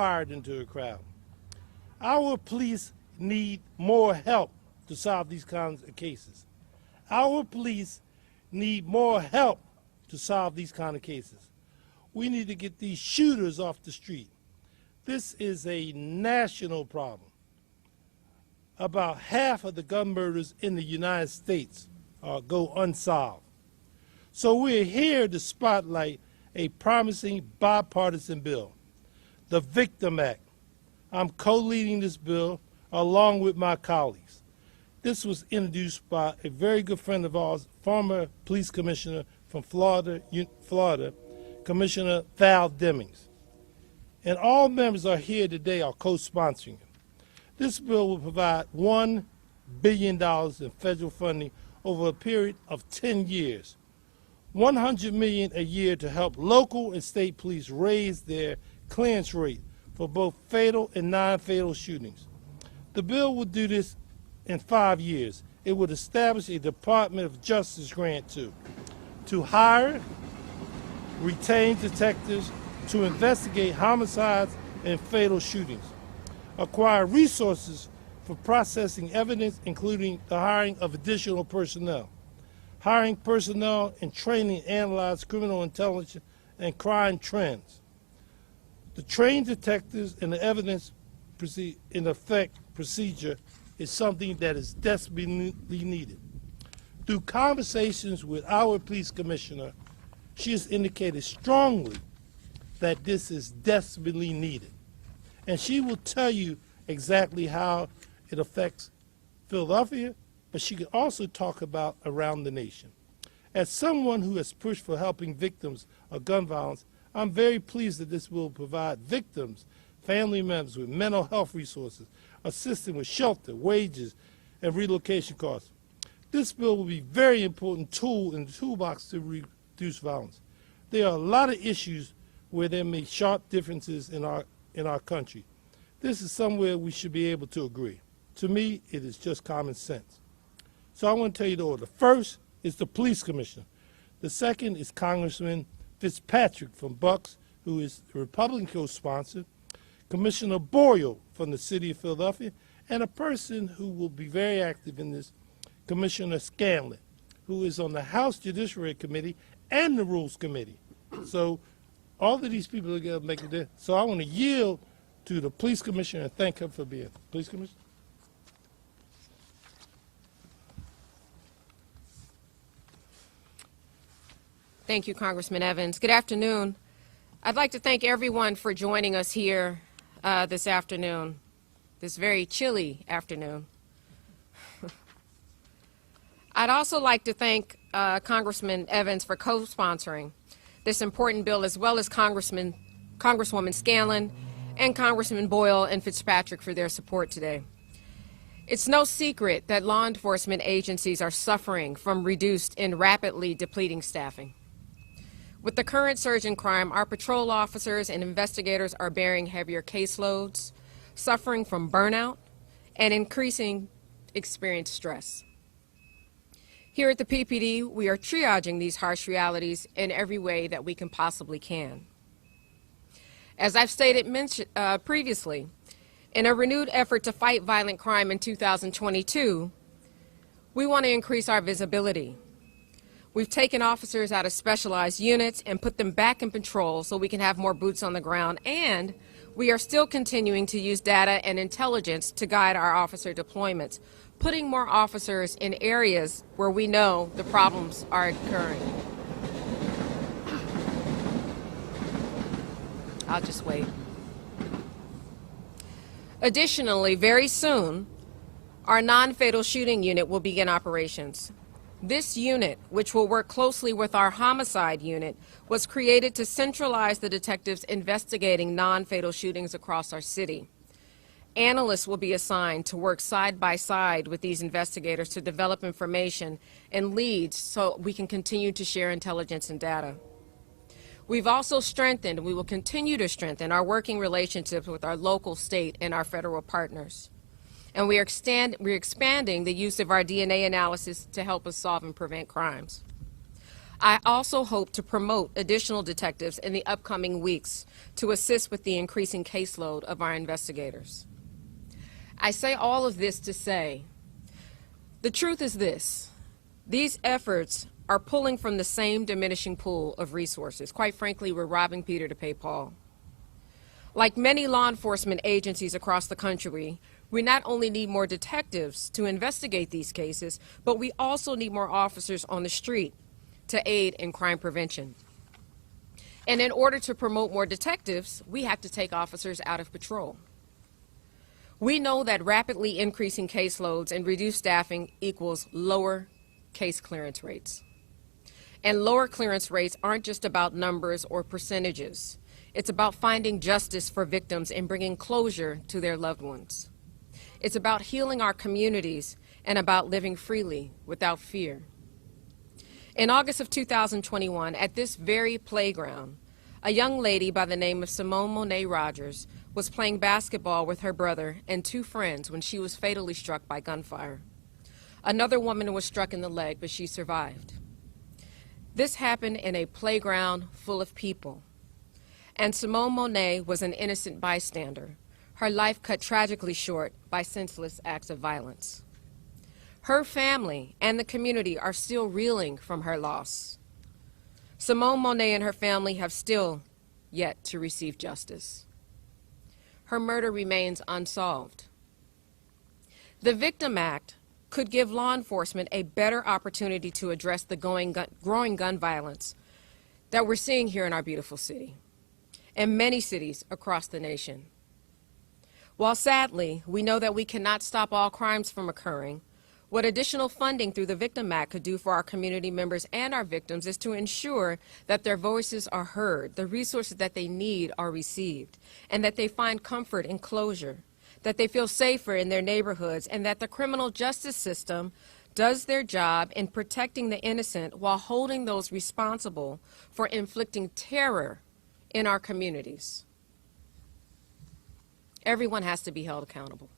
fired into a crowd. Our police need more help to solve these kinds of cases. Our police need more help to solve these kind of cases. We need to get these shooters off the street. This is a national problem. About half of the gun murders in the United States go unsolved. So we're here to spotlight a promising bipartisan bill, the Victim Act. I'm co-leading this bill along with my colleagues. This was introduced by a very good friend of ours, former police commissioner from Florida, Commissioner Val Demings. And all members are here today are co-sponsoring it. This bill will provide $1 billion in federal funding over a period of 10 years. $100 million a year to help local and state police raise their clearance rate for both fatal and non-fatal shootings. The bill will do this in 5 years. It would establish a Department of Justice grant to hire, retain detectives to investigate homicides and fatal shootings, acquire resources for processing evidence, including the hiring of additional personnel, hiring personnel and training to analyze criminal intelligence and crime trends. The trained detectives and the evidence in effect procedure is something that is desperately needed. Through conversations with our police commissioner, she has indicated strongly that this is desperately needed. And she will tell you exactly how it affects Philadelphia, but she can also talk about around the nation. As someone who has pushed for helping victims of gun violence, I'm very pleased that this will provide victims, family members with mental health resources, assistance with shelter, wages, and relocation costs. This bill will be a very important tool in the toolbox to reduce violence. There are a lot of issues where there may be sharp differences in our country. This is somewhere we should be able to agree. To me, it is just common sense. So I want to tell you the order. The first is the police commissioner. The second is Congressman Fitzpatrick from Bucks, who is the Republican co-sponsor, Commissioner Boyle from the city of Philadelphia, and a person who will be very active in this, Commissioner Scanlon, who is on the House Judiciary Committee and the Rules Committee. So all of these people are going to make it. So I want to yield to the police commissioner and thank her for being here. Police commissioner. Thank you, Congressman Evans. Good afternoon. I'd like to thank everyone for joining us here this afternoon, this very chilly afternoon. I'd also like to thank Congressman Evans for co-sponsoring this important bill, as well as Congresswoman Scanlon and Congressman Boyle and Fitzpatrick for their support today. It's no secret that law enforcement agencies are suffering from reduced and rapidly depleting staffing. With the current surge in crime, our patrol officers and investigators are bearing heavier caseloads, suffering from burnout, and increasing experienced stress. Here at the PPD, we are triaging these harsh realities in every way that we can possibly can. As I've stated previously, in a renewed effort to fight violent crime in 2022, we want to increase our visibility. We've taken officers out of specialized units and put them back in patrol so we can have more boots on the ground, and we are still continuing to use data and intelligence to guide our officer deployments, putting more officers in areas where we know the problems are occurring. I'll just wait. Additionally, very soon, our non-fatal shooting unit will begin operations. This unit, which will work closely with our homicide unit, was created to centralize the detectives investigating non-fatal shootings across our city. Analysts will be assigned to work side by side with these investigators to develop information and leads so we can continue to share intelligence and data. We've also strengthened, and we will continue to strengthen, our working relationships with our local, state, and our federal partners. And we're expanding the use of our DNA analysis to help us solve and prevent crimes. I also hope to promote additional detectives in the upcoming weeks to assist with the increasing caseload of our investigators. I say all of this to say, the truth is this: these efforts are pulling from the same diminishing pool of resources. Quite frankly, we're robbing Peter to pay Paul. Like many law enforcement agencies across the country, we not only need more detectives to investigate these cases, but we also need more officers on the street to aid in crime prevention. And in order to promote more detectives, we have to take officers out of patrol. We know that rapidly increasing caseloads and reduced staffing equals lower case clearance rates. And lower clearance rates aren't just about numbers or percentages. It's about finding justice for victims and bringing closure to their loved ones. It's about healing our communities and about living freely without fear. In August of 2021, at this very playground, a young lady by the name of Simone Monet Rogers was playing basketball with her brother and two friends when she was fatally struck by gunfire. Another woman was struck in the leg, but she survived. This happened in a playground full of people. And Simone Monet was an innocent bystander, her life cut tragically short by senseless acts of violence. Her family and the community are still reeling from her loss. Simone Monet and her family have still yet to receive justice. Her murder remains unsolved. The Victim Act could give law enforcement a better opportunity to address the growing gun violence that we're seeing here in our beautiful city and many cities across the nation. While sadly, we know that we cannot stop all crimes from occurring, what additional funding through the Victim Act could do for our community members and our victims is to ensure that their voices are heard, the resources that they need are received, and that they find comfort and closure, that they feel safer in their neighborhoods, and that the criminal justice system does their job in protecting the innocent while holding those responsible for inflicting terror in our communities. Everyone has to be held accountable.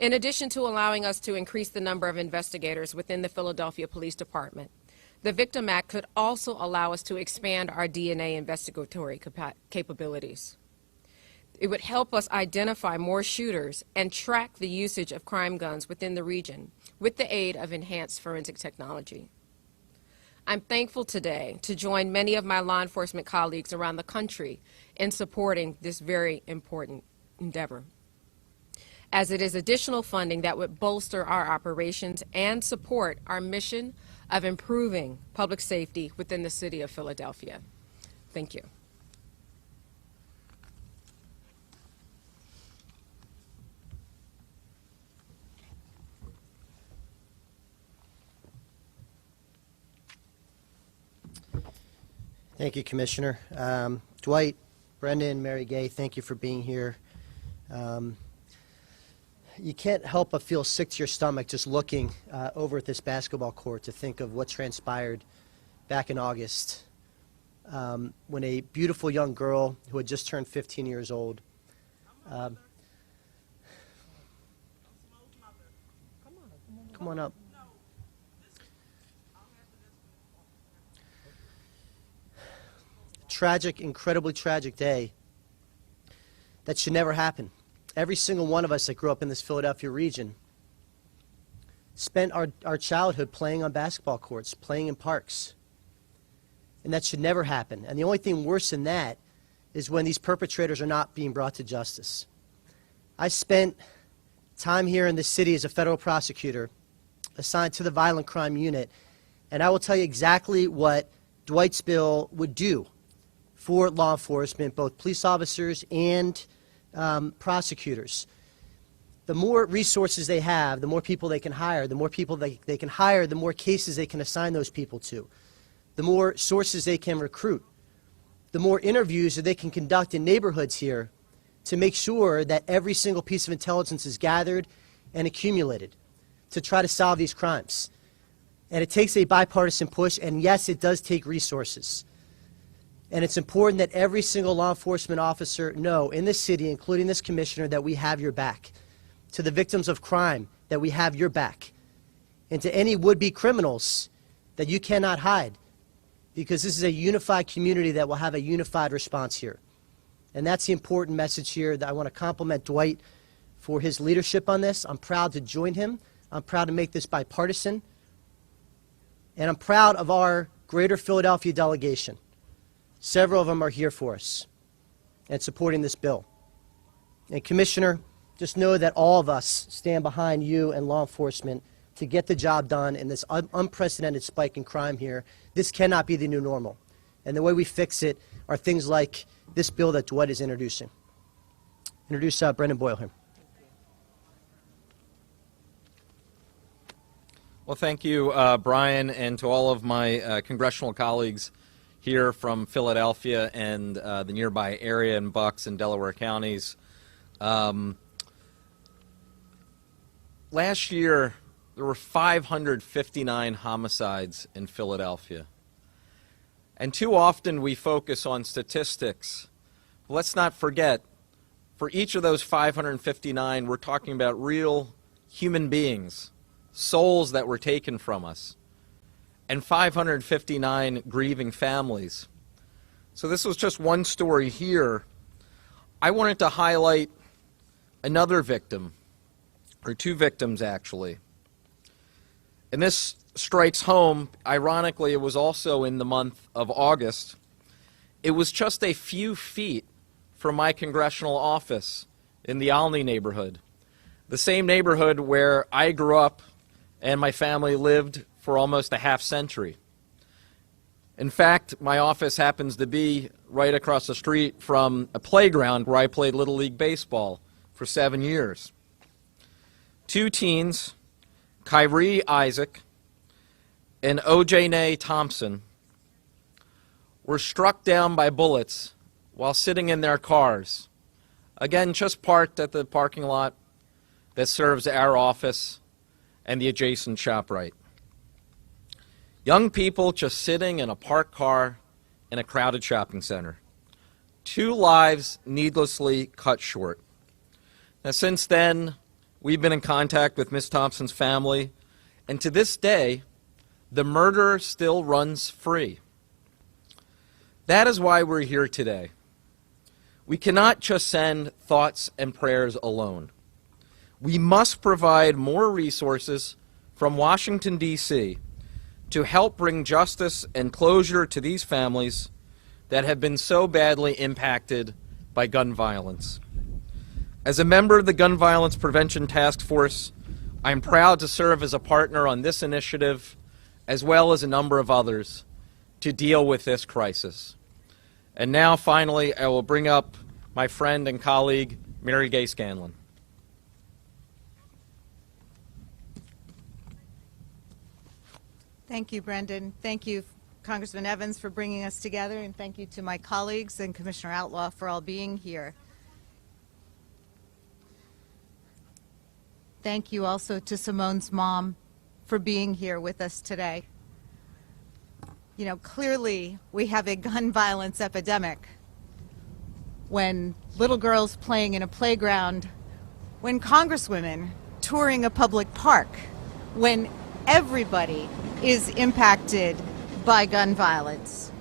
In addition to allowing us to increase the number of investigators within the Philadelphia Police Department, the Victim Act could also allow us to expand our DNA investigatory capabilities. It would help us identify more shooters and track the usage of crime guns within the region with the aid of enhanced forensic technology. I'm thankful today to join many of my law enforcement colleagues around the country in supporting this very important endeavor, as it is additional funding that would bolster our operations and support our mission of improving public safety within the city of Philadelphia. Thank you. Thank you, Commissioner. Dwight, Brendan, Mary Gay, thank you for being here. You can't help but feel sick to your stomach just looking over at this basketball court to think of what transpired back in August when a beautiful young girl who had just turned 15 years old come on up. Tragic, incredibly tragic day that should never happen. Every single one of us that grew up in this Philadelphia region spent our childhood playing on basketball courts, playing in parks. And that should never happen. And the only thing worse than that is when these perpetrators are not being brought to justice. I spent time here in this city as a federal prosecutor assigned to the Violent Crime Unit, and I will tell you exactly what Dwight's bill would do for law enforcement, both police officers and prosecutors. The more resources they have, the more people they can hire. The more people they can hire, the more cases they can assign those people to. The more sources they can recruit. The more interviews that they can conduct in neighborhoods here to make sure that every single piece of intelligence is gathered and accumulated to try to solve these crimes. And it takes a bipartisan push, and yes, it does take resources. And it's important that every single law enforcement officer know in this city, including this commissioner, that we have your back. To the victims of crime, that we have your back. And to any would-be criminals, that you cannot hide, because this is a unified community that will have a unified response here. And that's the important message here. That I want to compliment Dwight for his leadership on this. I'm proud to join him. I'm proud to make this bipartisan. And I'm proud of our Greater Philadelphia delegation. Several of them are here for us and supporting this bill. And Commissioner, just know that all of us stand behind you and law enforcement to get the job done in this unprecedented spike in crime here. This cannot be the new normal. And the way we fix it are things like this bill that Dwight is introducing. Introduce Brendan Boyle here. Well, thank you, Brian, and to all of my congressional colleagues here from Philadelphia and the nearby area in Bucks and Delaware counties. Last year, there were 559 homicides in Philadelphia. And too often we focus on statistics. Let's not forget, for each of those 559, we're talking about real human beings, souls that were taken from us, and 559 grieving families. So this was just one story here. I wanted to highlight another victim, or two victims actually. And this strikes home. Ironically, it was also in the month of August. It was just a few feet from my congressional office in the Olney neighborhood, the same neighborhood where I grew up and my family lived for almost a half century. In fact, my office happens to be right across the street from a playground where I played Little League Baseball for 7 years. Two teens, Kyrie Isaac and O.J. Thompson, were struck down by bullets while sitting in their cars, again just parked at the parking lot that serves our office and the adjacent ShopRite. Young people just sitting in a parked car in a crowded shopping center. Two lives needlessly cut short. Now, since then, we've been in contact with Ms. Thompson's family, and to this day, the murderer still runs free. That is why we're here today. We cannot just send thoughts and prayers alone. We must provide more resources from Washington, D.C. to help bring justice and closure to these families that have been so badly impacted by gun violence. As a member of the Gun Violence Prevention Task Force, I'm proud to serve as a partner on this initiative, as well as a number of others, to deal with this crisis. And now, finally, I will bring up my friend and colleague, Mary Gay Scanlon. Thank you, Brendan. Thank you, Congressman Evans, for bringing us together, and thank you to my colleagues and Commissioner Outlaw for all being here. Thank you also to Simone's mom for being here with us today. You know, clearly we have a gun violence epidemic. When little girls playing in a playground, when congresswomen touring a public park, when everybody is impacted by gun violence.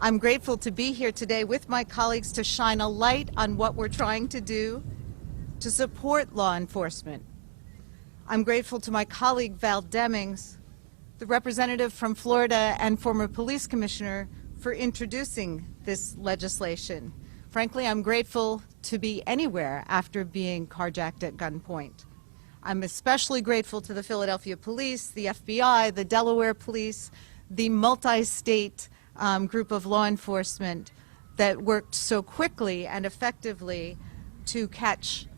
I'm grateful to be here today with my colleagues to shine a light on what we're trying to do to support law enforcement. I'm grateful to my colleague Val Demings, the representative from Florida and former police commissioner, for introducing this legislation. Frankly, I'm grateful to be anywhere after being carjacked at gunpoint. I'm especially grateful to the Philadelphia Police, the FBI, the Delaware Police, the multi-state group of law enforcement that worked so quickly and effectively to catch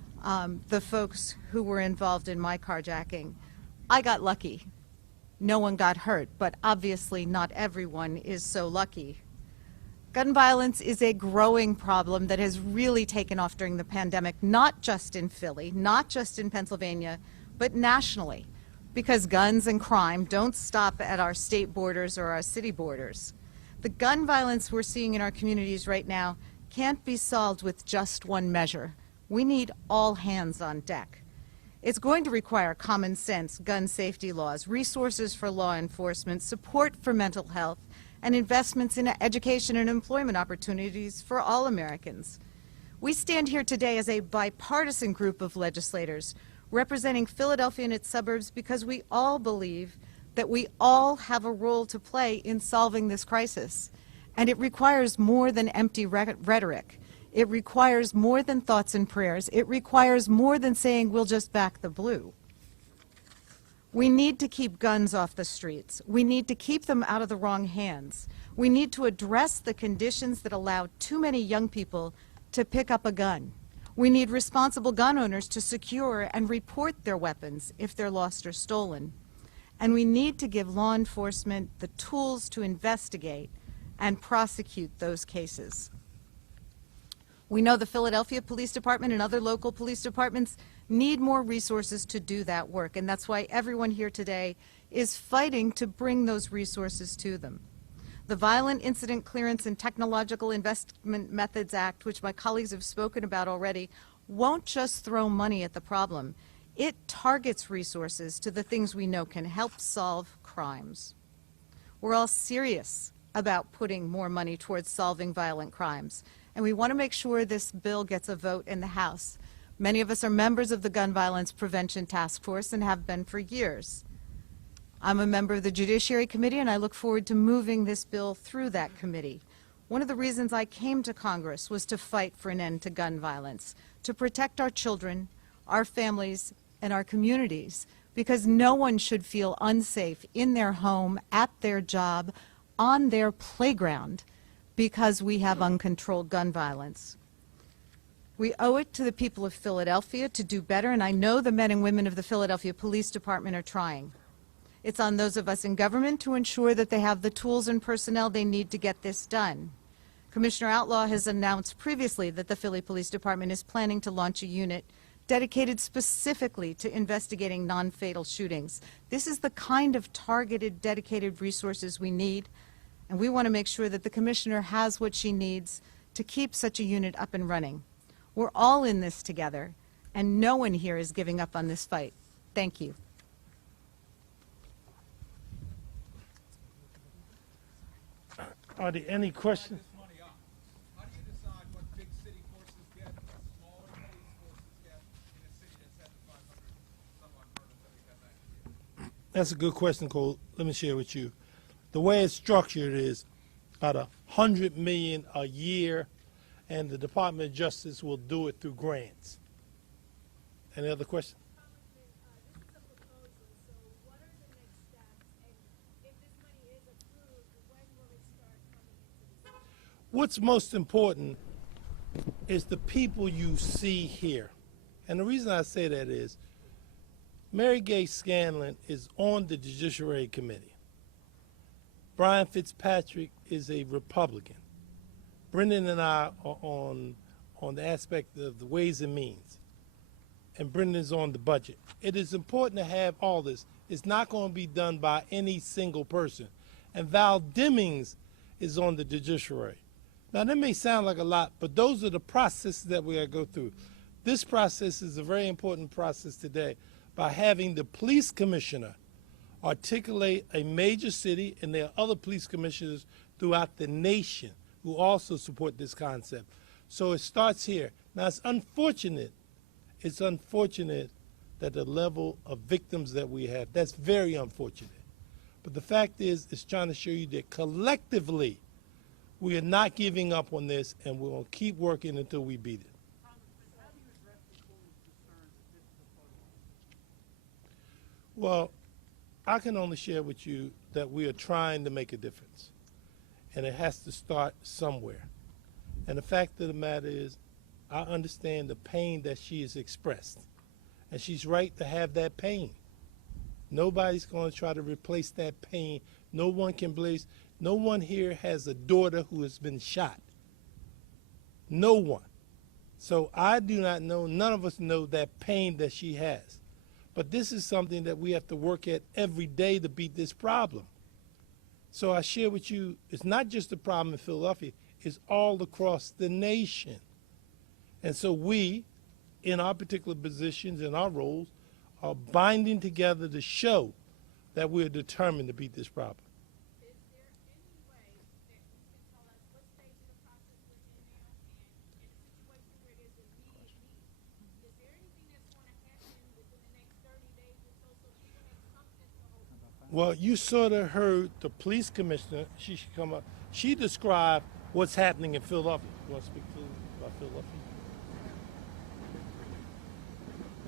the folks who were involved in my carjacking. I got lucky. No one got hurt, but obviously not everyone is so lucky. Gun violence is a growing problem that has really taken off during the pandemic, not just in Philly, not just in Pennsylvania, but nationally, because guns and crime don't stop at our state borders or our city borders. The gun violence we're seeing in our communities right now can't be solved with just one measure. We need all hands on deck. It's going to require common sense gun safety laws, resources for law enforcement, support for mental health, and investments in education and employment opportunities for all Americans. We stand here today as a bipartisan group of legislators representing Philadelphia and its suburbs because we all believe that we all have a role to play in solving this crisis. And it requires more than empty rhetoric. It requires more than thoughts and prayers. It requires more than saying we'll just back the blue. We need to keep guns off the streets. We need to keep them out of the wrong hands. We need to address the conditions that allow too many young people to pick up a gun. We need responsible gun owners to secure and report their weapons if they're lost or stolen. And we need to give law enforcement the tools to investigate and prosecute those cases. We know the Philadelphia Police Department and other local police departments need more resources to do that work, and that's why everyone here today is fighting to bring those resources to them. The Violent Incident Clearance and Technological Investment Methods Act, which my colleagues have spoken about already, won't just throw money at the problem. It targets resources to the things we know can help solve crimes. We're all serious about putting more money towards solving violent crimes, and we want to make sure this bill gets a vote in the House. Many of us are members of the Gun Violence Prevention Task Force and have been for years. I'm a member of the Judiciary Committee, and I look forward to moving this bill through that committee. One of the reasons I came to Congress was to fight for an end to gun violence, to protect our children, our families, and our communities, because no one should feel unsafe in their home, at their job, on their playground, because we have uncontrolled gun violence. We owe it to the people of Philadelphia to do better, and I know the men and women of the Philadelphia Police Department are trying. It's on those of us in government to ensure that they have the tools and personnel they need to get this done. Commissioner Outlaw has announced previously that the Philly Police Department is planning to launch a unit dedicated specifically to investigating non-fatal shootings. This is the kind of targeted, dedicated resources we need, and we want to make sure that the Commissioner has what she needs to keep such a unit up and running. We're all in this together, and no one here is giving up on this fight. Thank you. Are there any questions? How do you decide what big city forces get, smaller police forces get in a city that's had 500 some odd murders that we had last year? That's a good question, Cole. Let me share with you. The way it's structured is about $100 million a year, and the Department of Justice will do it through grants. Any other questions? This is a proposal, so what are the next steps? And if this money is approved, when will it start coming into the city? What's most important is the people you see here. And the reason I say that is Mary Gay Scanlon is on the Judiciary Committee. Brian Fitzpatrick is a Republican. Brendan and I are on the aspect of the Ways and Means. And Brendan's on the budget. It is important to have all this. It's not going to be done by any single person. And Val Demings is on the Judiciary. Now, that may sound like a lot, but those are the processes that we got to go through. This process is a very important process today by having the police commissioner articulate a major city, and there are other police commissioners throughout the nation who also support this concept. So it starts here. Now, it's unfortunate that the level of victims that we have, that's very unfortunate. But the fact is, it's trying to show you that collectively, we are not giving up on this, and we're going to keep working until we beat it. Well, I can only share with you that we are trying to make a difference, and it has to start somewhere. And the fact of the matter is, I understand the pain that she has expressed, and she's right to have that pain. Nobody's going to try to replace that pain. No one can blame. No one here has a daughter who has been shot. No one. So I do not know, none of us know that pain that she has. But this is something that we have to work at every day to beat this problem. So I share with you, it's not just a problem in Philadelphia, it's all across the nation. And so we, in our particular positions, in our roles, are binding together to show that we're determined to beat this problem. Is there any way that you can tell us what stage of the process we're in now, and in a situation where there's immediate need, is there anything that's going to happen within the next 30 days or so people have something to hold on? Well, you sort of heard the police commissioner, she should come up, she described what's happening in Philadelphia. You want to speak to about Philadelphia?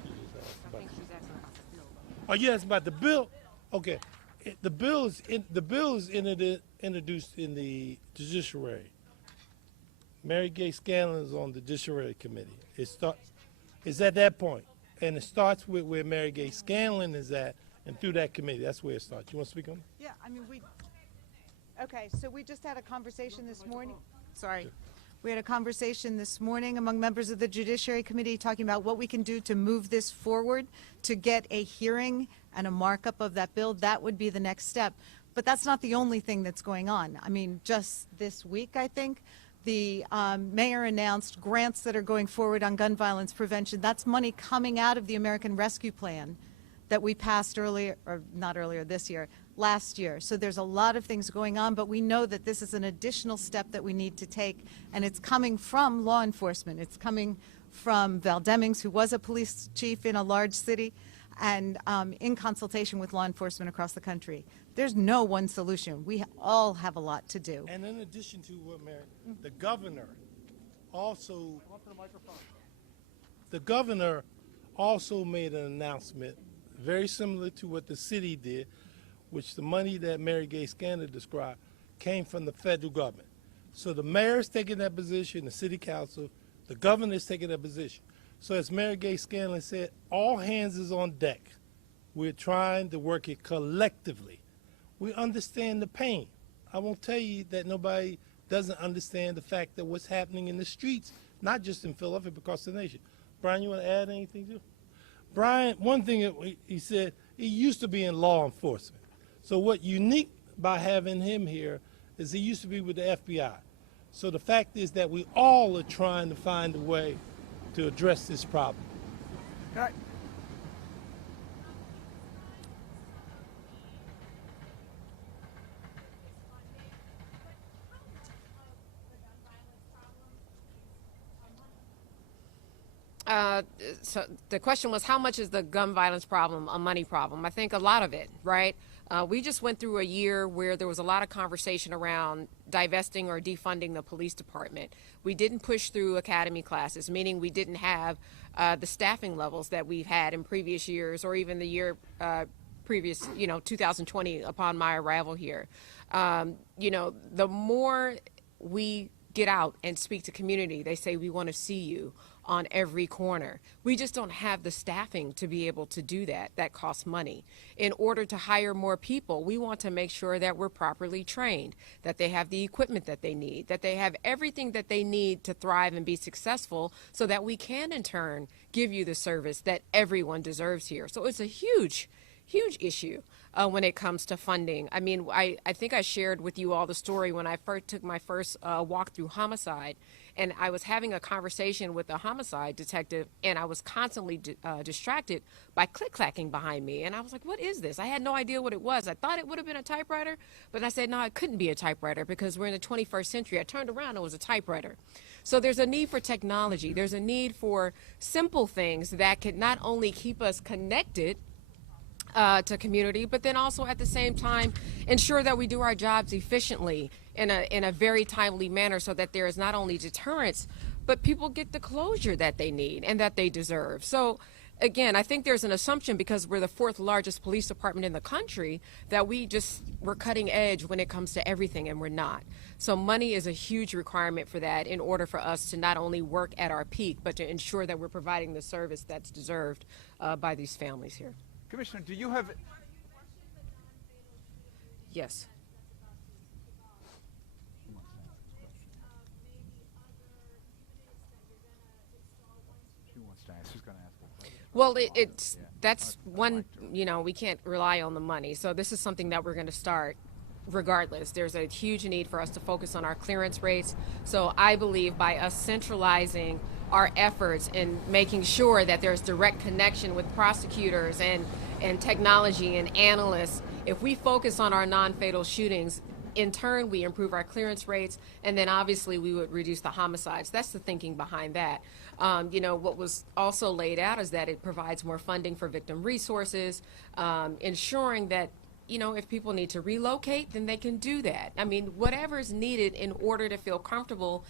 She just asked I about think she's asking about the bill. Oh, yes, about the bill. Okay, the bill is introduced in the judiciary. Mary Gay Scanlon is on the judiciary committee. It's at that point, and it starts with where Mary Gay Scanlon is at, and through that committee, that's where it starts. You want to speak on it? Yeah, I mean, okay, so we just had a conversation this morning. Sorry. We had a conversation this morning among members of the Judiciary Committee talking about what we can do to move this forward, to get a hearing and a markup of that bill. That would be the next step. But that's not the only thing that's going on. I mean, just this week, I think, the mayor announced grants that are going forward on gun violence prevention. That's money coming out of the American Rescue Plan that we passed earlier, or not earlier this year, last year. So there's a lot of things going on, but we know that this is an additional step that we need to take, and it's coming from law enforcement. It's coming from Val Demings, who was a police chief in a large city, and in consultation with law enforcement across the country. There's no one solution. We all have a lot to do. And in addition to what Mary, the governor also, the governor also made an announcement very similar to what the city did, which the money that Mary Gay Scanlon described came from the federal government. So the mayor's taking that position, the city council, the governor's taking that position. So as Mary Gay Scanlon said, all hands is on deck. We're trying to work it collectively. We understand the pain. I won't tell you that nobody doesn't understand the fact that what's happening in the streets, not just in Philadelphia, but across the nation. Brian, you want to add anything to it? Brian, one thing that he said, he used to be in law enforcement. So what unique by having him here is he used to be with the FBI. So the fact is that we all are trying to find a way to address this problem. All right. So the question was, how much is the gun violence problem a money problem? I think a lot of it, right? We just went through a year where there was a lot of conversation around divesting or defunding the police department. We didn't push through academy classes, meaning we didn't have the staffing levels that we've had in previous years, or even the year previous, 2020 upon my arrival here. The more we get out and speak to community, they say, we want to see you on every corner. We just don't have the staffing to be able to do that. That costs money. In order to hire more people, we want to make sure that we're properly trained, that they have the equipment that they need, that they have everything that they need to thrive and be successful, so that we can in turn give you the service that everyone deserves here. So it's a huge issue when it comes to funding. I mean, I think I shared with you all the story when I first took my first walk through homicide, and I was having a conversation with a homicide detective, and I was constantly distracted by click-clacking behind me. And I was like, what is this? I had no idea what it was. I thought it would have been a typewriter, but I said, no, it couldn't be a typewriter because we're in the 21st century. I turned around and it was a typewriter. So there's a need for technology. There's a need for simple things that could not only keep us connected to community, but then also at the same time ensure that we do our jobs efficiently in a very timely manner, so that there is not only deterrence, but people get the closure that they need and that they deserve. So again, I think there's an assumption, because we're the fourth largest police department in the country, that we're cutting edge when it comes to everything, and we're not. So money is a huge requirement for that, in order for us to not only work at our peak, but to ensure that we're providing the service that's deserved by these families here. Commissioner, do you have? Yes. She wants to ask. She's going to ask a question. Well, that's one, we can't rely on the money. So this is something that we're going to start regardless. There's a huge need for us to focus on our clearance rates. So I believe by us centralizing our efforts in making sure that there's direct connection with prosecutors and technology and analysts, if we focus on our non-fatal shootings, in turn, we improve our clearance rates, and then obviously we would reduce the homicides. That's the thinking behind that. What was also laid out is that it provides more funding for victim resources, ensuring that, if people need to relocate, then they can do that. I mean, whatever is needed in order to feel comfortable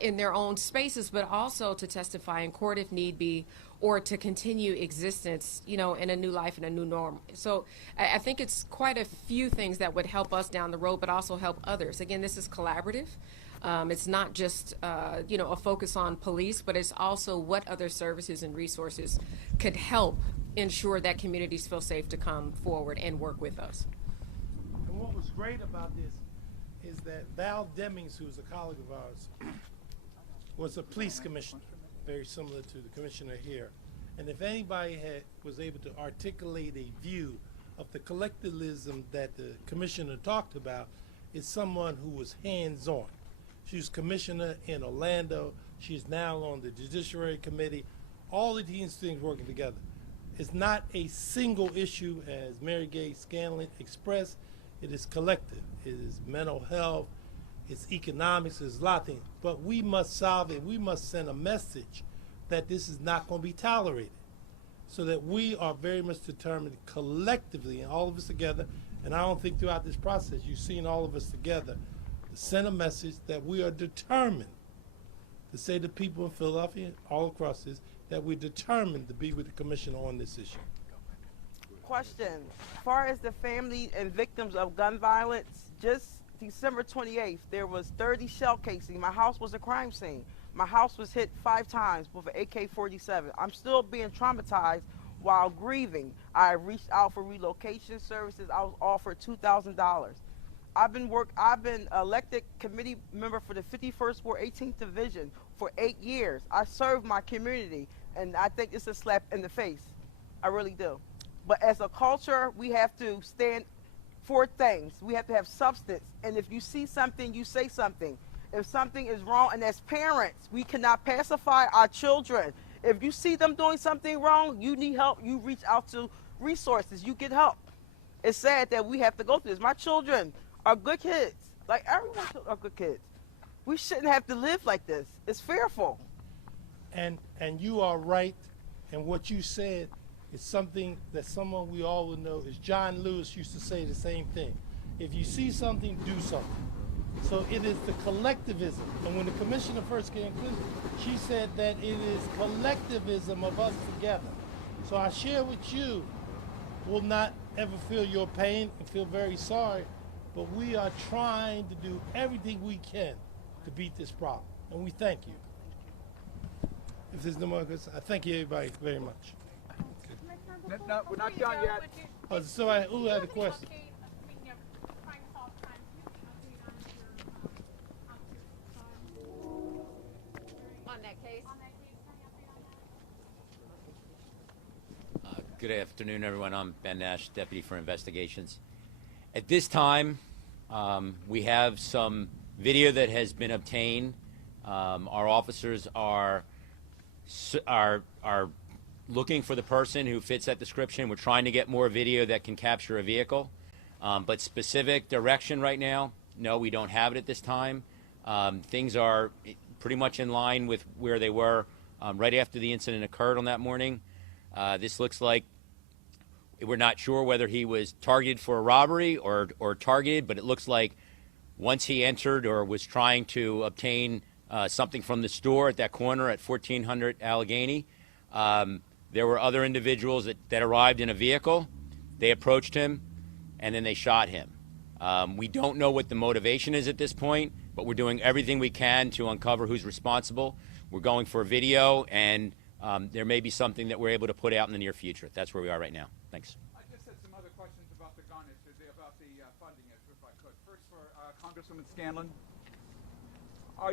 in their own spaces, but also to testify in court if need be, or to continue existence, in a new life and a new norm. So I think it's quite a few things that would help us down the road, but also help others. Again, this is collaborative. It's not just, a focus on police, but it's also what other services and resources could help ensure that communities feel safe to come forward and work with us. And what was great about this is that Val Demings, who was a colleague of ours, was a police commissioner, very similar to the commissioner here. And if anybody was able to articulate a view of the collectivism that the commissioner talked about, is someone who was hands-on. She was commissioner in Orlando. She's now on the Judiciary Committee. All of these things working together. It's not a single issue, as Mary Gay Scanlon expressed. It is collective. It is mental health. It's economics. It's a lot of things. But we must solve it. We must send a message that this is not going to be tolerated, so that we are very much determined collectively, and all of us together. And I don't think throughout this process you've seen all of us together to send a message that we are determined to say to people in Philadelphia, all across this, that we're determined to be with the commissioner on this issue. Question. As far as the family and victims of gun violence, just December 28th, there was 30 shell casing. My house was a crime scene. My house was hit 5 times with an AK-47. I'm still being traumatized while grieving. I reached out for relocation services. I was offered $2,000. I've been elected committee member for the 51st Ward 18th Division for 8 years. I served my community, and I think it's a slap in the face. I really do. But as a culture, we have to stand for things. We have to have substance. And if you see something, you say something. If something is wrong, and as parents, we cannot pacify our children. If you see them doing something wrong, you need help, you reach out to resources, you get help. It's sad that we have to go through this. My children are good kids. Like, everyone are good kids. We shouldn't have to live like this. It's fearful. And you are right, and what you said is something that someone we all would know is John Lewis used to say the same thing. If you see something, do something. So it is the collectivism. And when the commissioner first came through, she said that it is collectivism of us together. So I share with you, will not ever feel your pain and feel very sorry, but we are trying to do everything we can to beat this problem. And we thank you. If there's no more questions, I thank you everybody very much. No, we're not done yet. Oh, so who had a question? On that case? Good afternoon, everyone. I'm Ben Nash, Deputy for Investigations. At this time, we have some video that has been obtained. Our officers are looking for the person who fits that description. We're trying to get more video that can capture a vehicle. But specific direction right now, no, we don't have it at this time. Things are pretty much in line with where they were right after the incident occurred on that morning. This looks like, we're not sure whether he was targeted for a robbery or targeted, but it looks like once he entered or was trying to obtain something from the store at that corner at 1400 Allegheny, there were other individuals that arrived in a vehicle. They approached him, and then they shot him. We don't know what the motivation is at this point, but we're doing everything we can to uncover who's responsible. We're going for a video, and there may be something that we're able to put out in the near future. That's where we are right now. Thanks. I just had some other questions about the gun issue, about the funding issue, if I could. First, for Congresswoman Scanlon.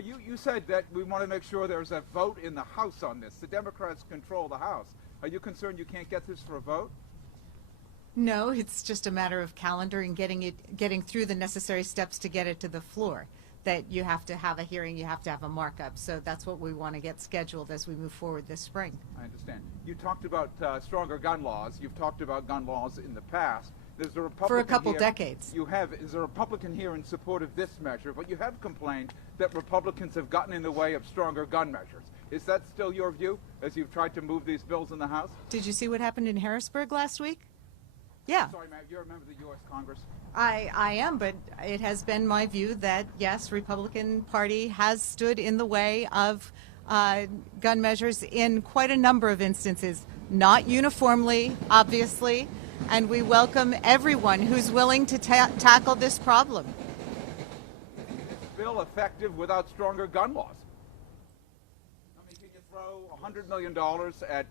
You said that we want to make sure there's a vote in the House on this. The Democrats control the House. Are you concerned you can't get this for a vote? No, it's just a matter of calendar and getting through the necessary steps to get it to the floor. that you have to have a hearing, you have to have a markup. So that's what we want to get scheduled as we move forward this spring. I understand. You talked about stronger gun laws. You've talked about gun laws in the past. There's a Republican For a couple here, decades. Is a Republican here in support of this measure, but you have complained that Republicans have gotten in the way of stronger gun measures. Is that still your view as you've tried to move these bills in the House? Did you see what happened in Harrisburg last week? Yeah. Sorry, Matt, you're a member of the U.S. Congress. I am, but it has been my view that, yes, Republican Party has stood in the way of gun measures in quite a number of instances, not uniformly, obviously, and we welcome everyone who's willing to tackle this problem. Is this bill effective without stronger gun laws? I mean, can you throw $100 million at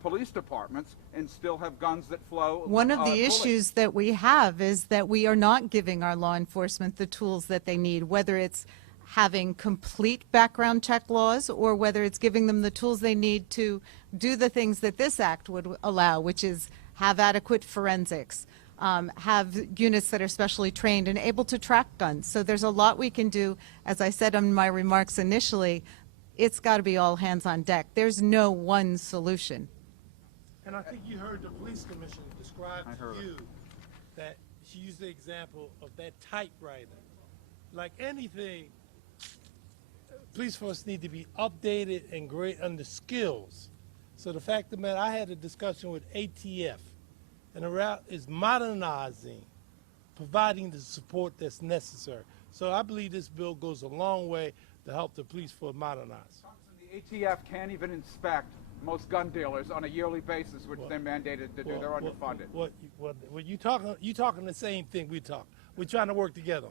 police departments and still have guns that flow? One of the fully? issues that we have is that we are not giving our law enforcement the tools that they need, whether it's having complete background check laws or whether it's giving them the tools they need to do the things that this act would allow, which is have adequate forensics, have units that are specially trained and able to track guns. So there's a lot we can do. As I said in my remarks initially, it's got to be all hands on deck. There's no one solution. And I think you heard the police commissioner describe I heard to her. you that she used the example of that typewriter. Like anything, police force need to be updated and great under skills. So the fact of the matter, I had a discussion with ATF, and the route is modernizing, providing the support that's necessary. So I believe this bill goes a long way to help the police force modernize. The ATF can't even inspect most gun dealers on a yearly basis, which they're mandated to do. They're underfunded. What you talking the same thing we talk. We're trying to work together.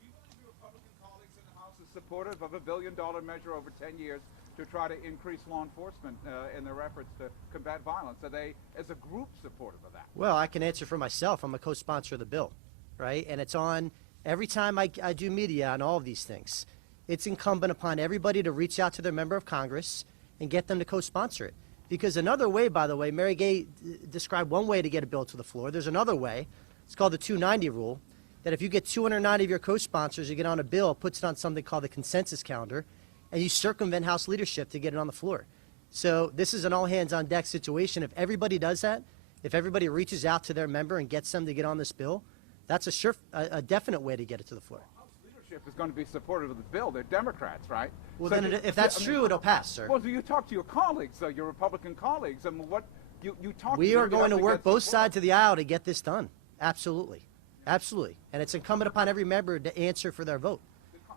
Do you believe your Republican colleagues in the House are supportive of a $1 billion measure over 10 years to try to increase law enforcement in their efforts to combat violence? Are they, as a group, supportive of that? Well, I can answer for myself. I'm a co-sponsor of the bill, right? And it's on every time I do media on all of these things. It's incumbent upon everybody to reach out to their member of Congress and get them to co-sponsor it. Because another way, by the way, Mary Gay described one way to get a bill to the floor. There's another way. It's called the 290 rule, that if you get 290 of your co-sponsors, you get on a bill, puts it on something called the consensus calendar, and you circumvent House leadership to get it on the floor. So this is an all-hands-on-deck situation. If everybody does that, if everybody reaches out to their member and gets them to get on this bill, that's a definite way to get it to the floor. House leadership is going to be supportive of the bill. They're Democrats, right? Well, So then you- if that's I mean, true, it'll pass, sir. Well, do you talk to your colleagues, your Republican colleagues? I mean, what you talk to We them, are you going to have work get both support. sides of the aisle to get this done. Absolutely. Absolutely. And it's incumbent upon every member to answer for their vote.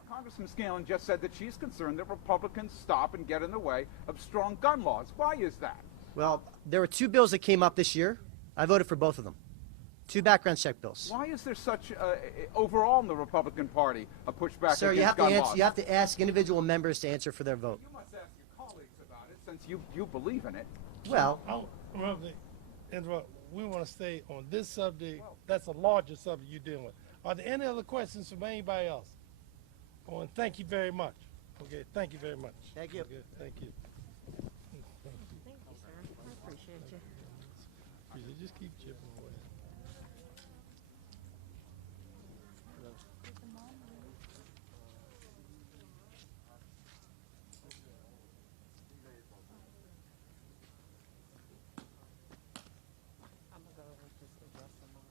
Congressman Scanlon just said that she's concerned that Republicans stop and get in the way of strong gun laws. Why is that? Well, there were two bills that came up this year. I voted for both of them. Two background check bills. Why is there such, overall in the Republican Party, a pushback Sir, against gun laws? you have to ask individual members to answer for their vote. You must ask your colleagues about it since you believe in it. Well, We want to stay on this subject. That's a larger subject you're dealing with. Are there any other questions from anybody else? Oh, and thank you very much. Okay, thank you very much. Thank you. Okay, thank you. Thank you, sir. I appreciate you. Just keep chipping away.